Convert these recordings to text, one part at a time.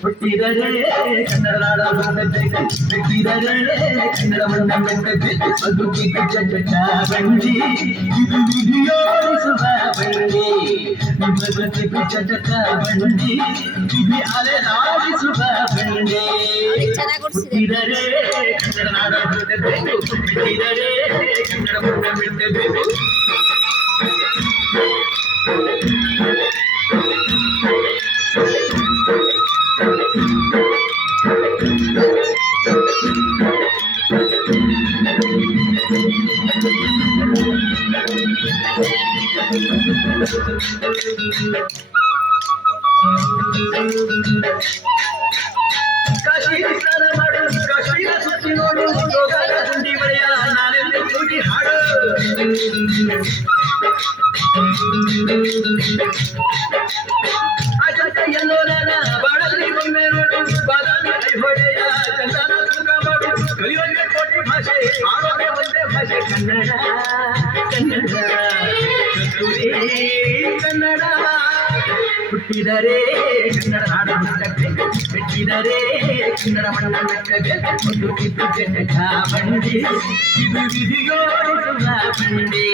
ಹುಟ್ಟಿದರೆ ಕನ್ನಡ ಬಿಟ್ಟಿದರೆ ಕನ್ನಡ ಮಣ್ಣ ಮೆಟ್ಟಬೇಕು ಬದುಕಿಗೆ ಜಟ ಬಂಡಿ ಇದು ವಿಧಿಯೋಡಿಸುವ ಬಂಡಿ ಬದುಕಿಗೆ ಜಟ ಬಂಡಿ ವಿಧಿ ಅಲೆದಾಡಿಸುವ ಬಂಡಿ ಹುಟ್ಟಿದರೆ ಕನ್ನಡ ನಾಡ ಬಿಟ್ಟಬೇಕು ಬಿಟ್ಟಿದರೆ ಕನ್ನಡ ಮಣ್ಣ ಮೆಟ್ಟಬೇಕು ಕಾಶಿ ಸ್ನಾನ ಮಾಡು ಕಾಶಿಯ ಸುತ್ತಿ ನೋಡು ಹೋಗಾದ ಹುಂಡಿ ಬರೆಯ ನಾನೆಂದು ಕೂಗಿ ಹಾಡು ಅಜಂತ ಎಲ್ಲೋ ನಾನ ಬಾಳಲ್ಲಿ ಒಮ್ಮೆ ನೋಡು ಬಾದಾಮಿ ಹೊಡೆಯ ಚಂದನ ತೂಕ ಮಾಡು ಕಲಿಯೋಗೆ ಕೋಟಿ ಭಾಷೆ ಆರೋಗ್ಯ ಒಂದೇ ಭಾಷೆ ಕನ್ನಡ ಕನ್ನಡ ಕನ್ನಡ ಹುಟ್ಟಿದರೆ ಕನ್ನಡ ನಾಡು ಹುಟ್ಟಬೇಕು ಬಿಟ್ಟಿದರೆ ಕನ್ನಡ ಮಣ್ಣ ಮೆಟ್ಟಬೇಕು ಬದುಕಿದ್ದು ಜಟಕ ಬಂಡಿ ಇದು ವಿಧಿಗೋಡಿಸುವ ಬಂಡಿ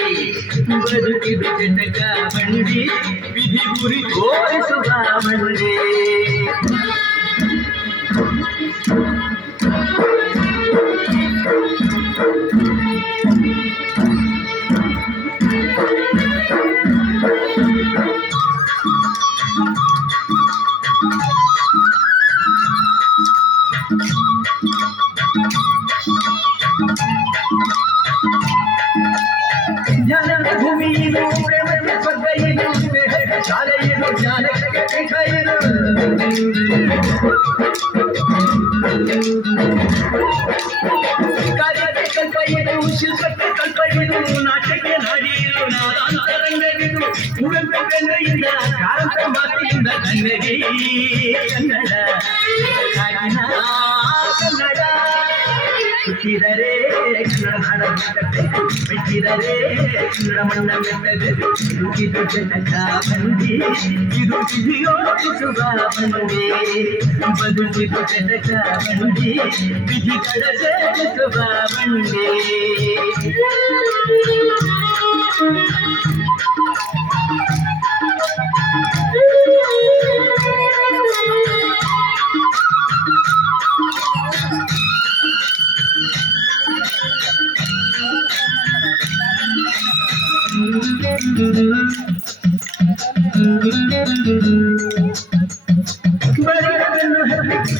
ಬದುಕಿದ್ದು ಜಟಕ ಬಂಡಿ ವಿಧಿ ಗುರಿ ತೋರಿಸುವ ಬಂಡಿ ಜ್ಞಾನದ ಭೂಮಿಯಿದು ಪ್ರೇಮಕ್ಕೆ ಸ್ವರ್ಗ ಇದು ಸ್ನೇಹಕ್ಕೆ ಶಾಲೆ ಇದು ಜ್ಞಾನಕ್ಕೆ ಪೀಠ ಇದು ಕಾರ್ಯಕ್ಕೆ ಕಲ್ಪ ಇದು ಶಿಲ್ಪಕ್ಕೆ ಕಲ್ಪ ಇದು ನಾಟ್ಯಕ್ಕೆ ನಾಡಿ ಇದು ನಾದಾಂತರಂಗವಿದು ಕುವೆಂಪೆಯಿಂದ ಕಾರಂತ ಮಾತಿಯಿಂದ ಕನ್ನಡಿ ಕನ್ನಡ ಕನ್ನಡ ಹುಟ್ಟಿದರೆ ಕನ್ನಡ ನಾಡ ಬಿಟ್ಟಿದರೆ ಕನ್ನಡ ಮಣ್ಣ ಮೆಟ್ಟಬೇಕು ಇದು ಜಟಕ ಬಂಡಿ ಇದು ವಿಧಿಯೋಡಿಸುವ ಬಂಡಿ ಬದುಕಿದು ಜಟಕ ಬಂಡಿ ವಿಧಿಗಳ ಸೇರಿಸುವ ಬಂಡಿ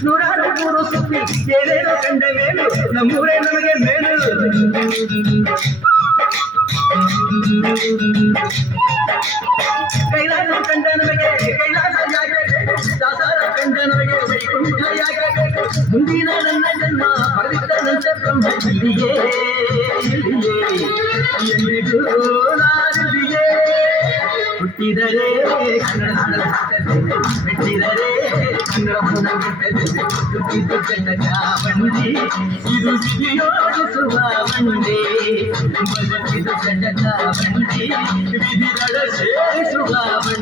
ನೂರಾರು ಮೂರು ಸುತ್ತಿ ಏನೇನು ಕಂಡ ಮೇಲು ನಮ್ಮೂರೇ ನಮಗೆ ಮೇಲು ಕೈಲಾಸ ಕಂಡ ನಮಗೆ ಕೈಲಾಸ ಯಾಕೆ ದಾಸಾರ ಕಂಡ ನಮಗೆ ವೈಕುಂಠ ಯಾಕೆ ಮುಂದಿನ ನನ್ನ ಜನ್ಮ ಪವಿತ್ರ ನಂತ ಬ್ರಹ್ಮ ಇಲ್ಲಿಯೇ ಎಲ್ಲಿಗೂ ನಾನಿಲ್ಲಿಯೇ ಹುಟ್ಟಿದರೆ ಕನ್ನಡ ನಾಡ ಬಿಟ್ಟಿದರೆ ಕನ್ನಡ ಮಣ್ಣ ಮೆಟ್ಟಬೇಕು ಬದುಕಿದ್ದು ಜಟಕ ಬಂಡಿ ಇದು ವಿಧಿಯೋಡಿಸುವ ಬಂಡಿ ಬದುಕಿದ್ದು ಜಟಕ ಬಂಡಿ ವಿಧಿಗಳ ಸೇರಿಸುವ ಬಂಡಿ